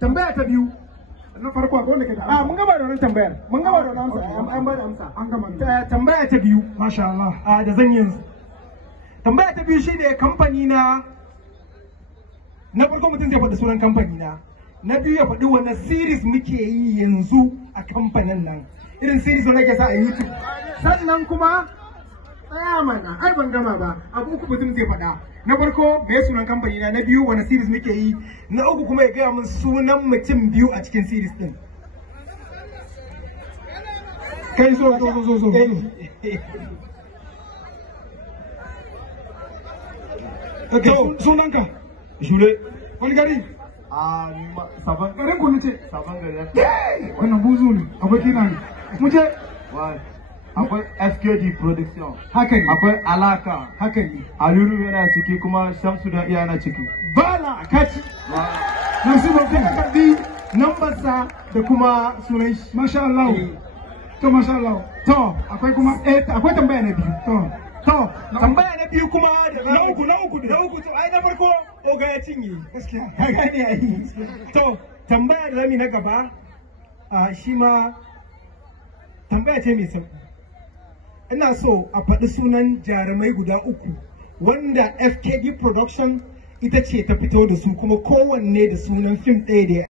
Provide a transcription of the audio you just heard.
tambaya ta biyu na farko akwai wanda ke da mun gaba da wannan tambayar mun gaba da wannan amsa an ba da amsa an gama tambaya ta biyu masha Allah da zan yi yanzu tambaya ta biyu shine kamfani na farko mutum zai faɗi sunan kamfani na biyu ya faɗi wani series muke yi yanzu a kamfanin nan irin series wanda ke sa a YouTube sannan kuma tsaya mana ai ban gama ba abu uku mutum zai faɗa na farko me sunan kamfani na biyu wani series muke yi na uku kuma ya gaya min sunan mutum biyu a cikin series din kai zo sunanka Jure. wani gari Sabon garin ku nace sabon gari. wannan buzu ne aboki na ne mu je Akwai FKD production. haka ne Akwai Alaka. haka ne Aliru yana ciki kuma Shamsu da iya yana ciki. bala kaci na su ba kai karbi nambarsa da kuma sunan shi masha Allah to masha Allah to akwai kuma akwai tambaya na biyu to tambaya na biyu kuma da na uku to ai na farko oga ya cinye gaskiya ka gane ai to tambaya da zami na gaba shi ma tambaya ce mai sauki ina so a faɗi sunan jarumai guda uku wanda FKD production ita ce ta fito da su kuma kowanne da sunan fim ɗaya da